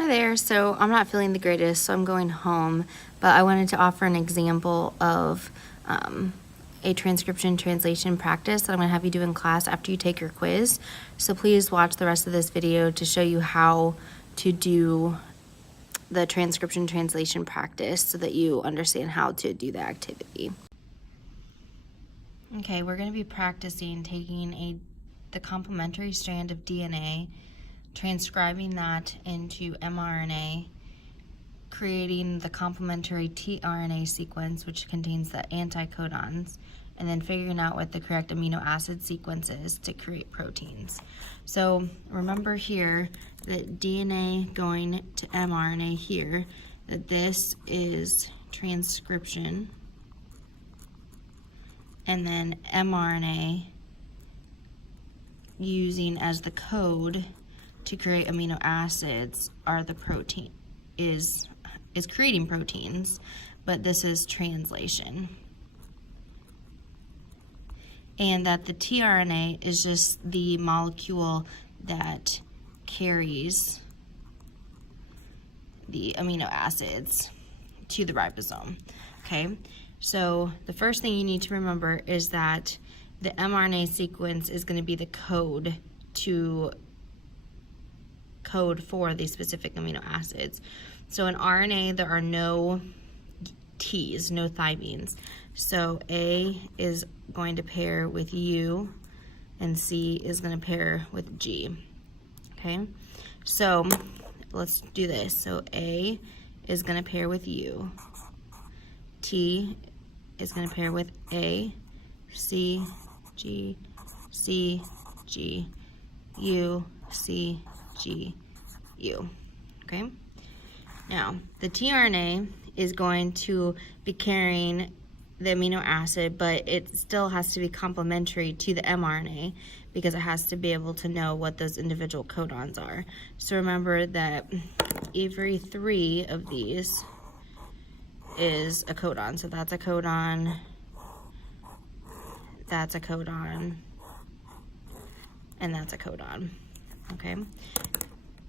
Hi there. So I'm not feeling the greatest, so I'm going home, but I wanted to offer an example of a transcription translation practice that I'm going to have you do in class after you take your quiz. So please watch the rest of this video to show you how to do the transcription translation practice so that you understand how to do the activity. Okay, we're going to be practicing taking the complementary strand of DNA, transcribing that into mRNA, creating the complementary tRNA sequence, which contains the anticodons, and then figuring out what the correct amino acid sequence is to create proteins. So remember here that DNA going to mRNA here, that this is transcription, and then mRNA using as the code to create amino acids are the protein, is creating proteins, but this is translation. And that the tRNA is just the molecule that carries the amino acids to the ribosome, okay? So the first thing you need to remember is that the mRNA sequence is going to be the code for these specific amino acids. So in RNA, there are no T's, no thymines. So A is going to pair with U, and C is going to pair with G. Okay, so let's do this. So A is going to pair with U. T is going to pair with A, C, G, C, G, U, C, G, U. Okay? Now, the tRNA is going to be carrying the amino acid, but it still has to be complementary to the mRNA because it has to be able to know what those individual codons are. So remember that every 3 of these is a codon. So that's a codon, that's a codon, and that's a codon. Okay?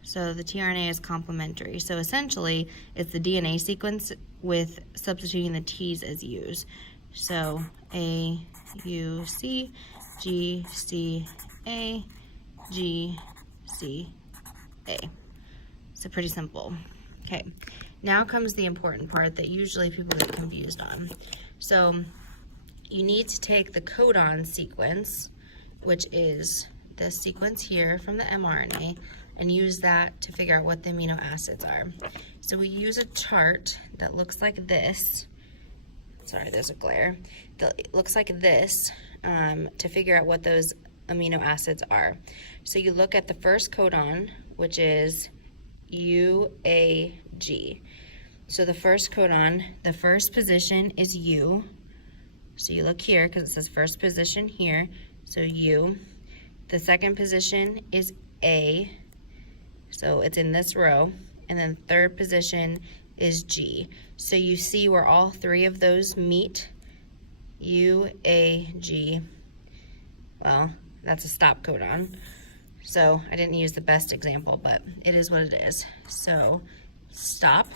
So the tRNA is complementary. So essentially, it's the DNA sequence with substituting the T's as U's. So A, U, C, G, C, A, G, C, A. So pretty simple. Okay, now comes the important part that usually people get confused on. So you need to take the codon sequence, which is the sequence here from the mRNA, and use that to figure out what the amino acids are. So we use a chart that looks like this. Sorry, there's a glare. That looks like this to figure out what those amino acids are. So you look at the first codon, which is UAG. So the first codon, the first position is U. So you look here because it says first position here, so U. The second position is A. So it's in this row, and then third position is G. So you see where all 3 of those meet, U, A, G. Well, that's a stop codon. So I didn't use the best example, but it is what it is. So stop,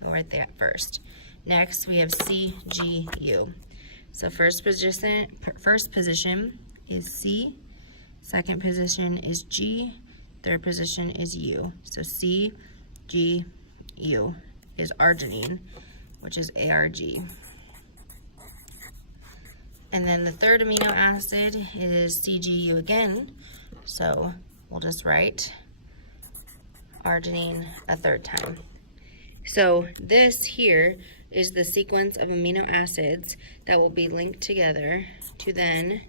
go right there at first. Next we have C, G, U. So first position is C, second position is G, third position is U. So C, G, U is arginine, which is ARG. And then the third amino acid is CGU again. So we'll just write arginine a third time. So this here is the sequence of amino acids that will be linked together to then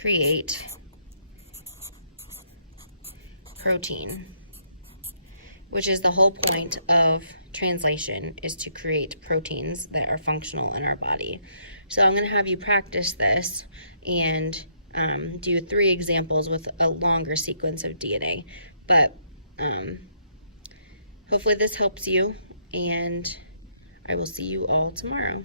create protein, which is the whole point of translation, is to create proteins that are functional in our body. So I'm going to have you practice this and do 3 examples with a longer sequence of DNA. But hopefully this helps you, and I will see you all tomorrow.